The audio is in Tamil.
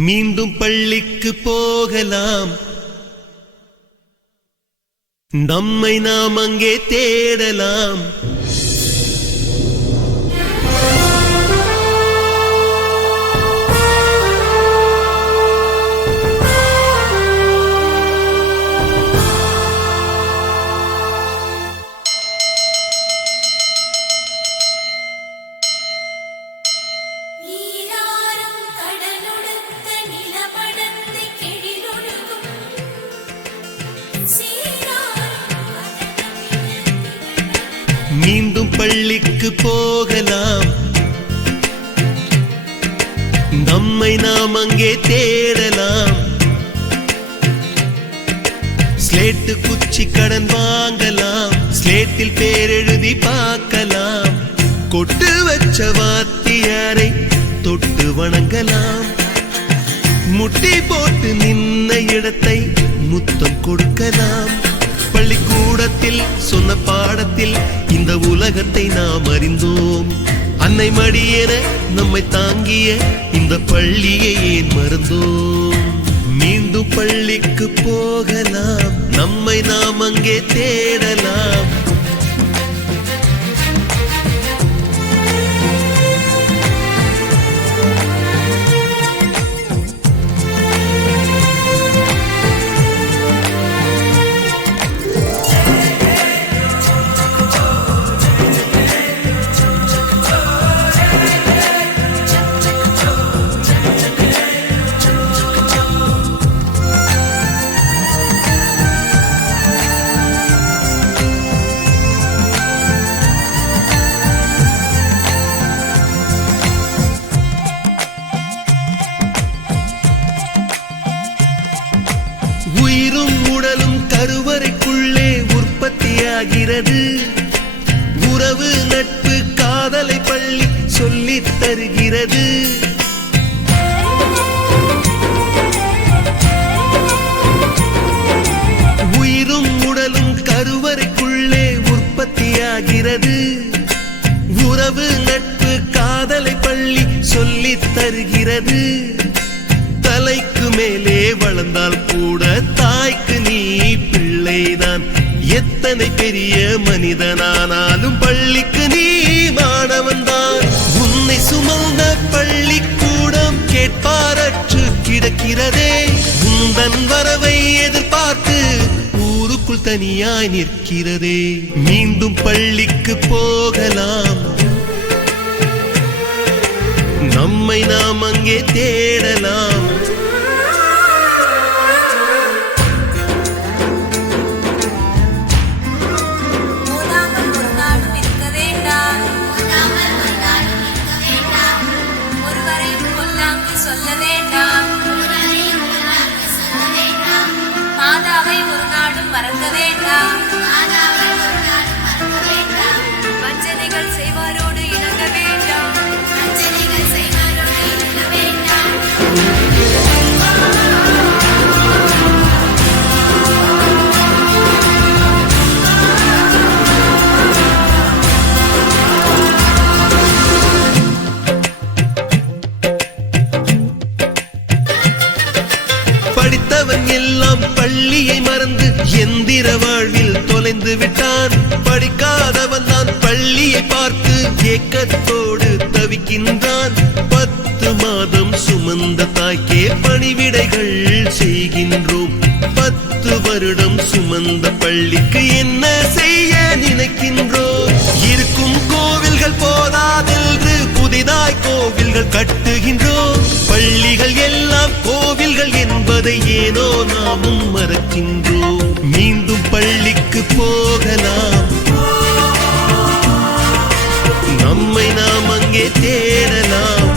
மீண்டும் பள்ளிக்கு போகலாம், நம்மை நாம் அங்கே தேடலாம். மீண்டும் பள்ளிக்கு போகலாம், நம்மை நாம் அங்கே தேடலாம். ஸ்லேட்டு குச்சி கடன் வாங்கலாம், ஸ்லேட்டில் பேர் எழுதி பார்க்கலாம். கொட்டு வச்ச வாத்தியாரை தொட்டு வணங்கலாம். முட்டி போட்டு நின்ன இடத்தை முத்தம் கொடுக்கலாம். பள்ளிக்கூடத்தில் சொன்ன பாடத்தில் இந்த உலகத்தை நாம் அறிந்தோம். அன்னை மடியென நம்மை தாங்கிய இந்த பள்ளியை ஏன் மறந்தோம்? மீண்டும் பள்ளிக்கு போகலாம், நம்மை நாம் அங்கே தேடலாம். உயிரும் உடலும் கருவறைக்குள்ளே உற்பத்தியாகிறது. உறவு நட்பு காதலை பள்ளி சொல்லித் தருகிறது. உயிரும் உடலும் கருவறைக்குள்ளே உற்பத்தியாகிறது. உறவு நட்பு காதலை பள்ளி சொல்லித் தருகிறது. தலைக்கு மேலே வளர்ந்தால் கூட தாய்க்கு நீ பிள்ளைதான். எத்தனை பெரிய மனிதனானாலும் பள்ளிக்கு நீ மாணவன்தான். உன்னை சுமந்த பள்ளிக்கூடம் கேட்பாரற்று கிடக்கிறதே. உந்தன் வரவை எதிர்பார்த்து ஊருக்குள் தனியாய் நிற்கிறதே. மீண்டும் பள்ளிக்கு போகலாம், நம்மை நாம் அங்கே தேடலாம். மாதாவை ஒரு நாடும் மறக்க வேண்டாம். வஞ்சனைகள் செய்வாரோடு இணங்க வேண்டாம். படித்தவன் எல்லாம் பள்ளியை மறந்து எந்திர வாழ்வில் தொலைந்து விட்டான். படிக்காதவன் தான் பள்ளியை பார்த்து ஏக்கத்தோடு தவிக்கின்றான். 10 மாதம் சுமந்த தாய்க்கே பணிவிடைகள் செய்கின்றோம். 10 வருடம் சுமந்த பள்ளிக்கு என்ன செய்ய நினைக்கின்றோம்? இருக்கும் கோவில்கள் போதாதென்று புதிதாய் கோவில்கள் கட்டுகின்றோம். பள்ளிகள் எல்லாம் கோவில்கள் என்பதை ஏனோ நாமும் மறக்கின்றோம். மீண்டும் பள்ளிக்கு போகலாம், நம்மை நாம் அங்கே தேடலாம்.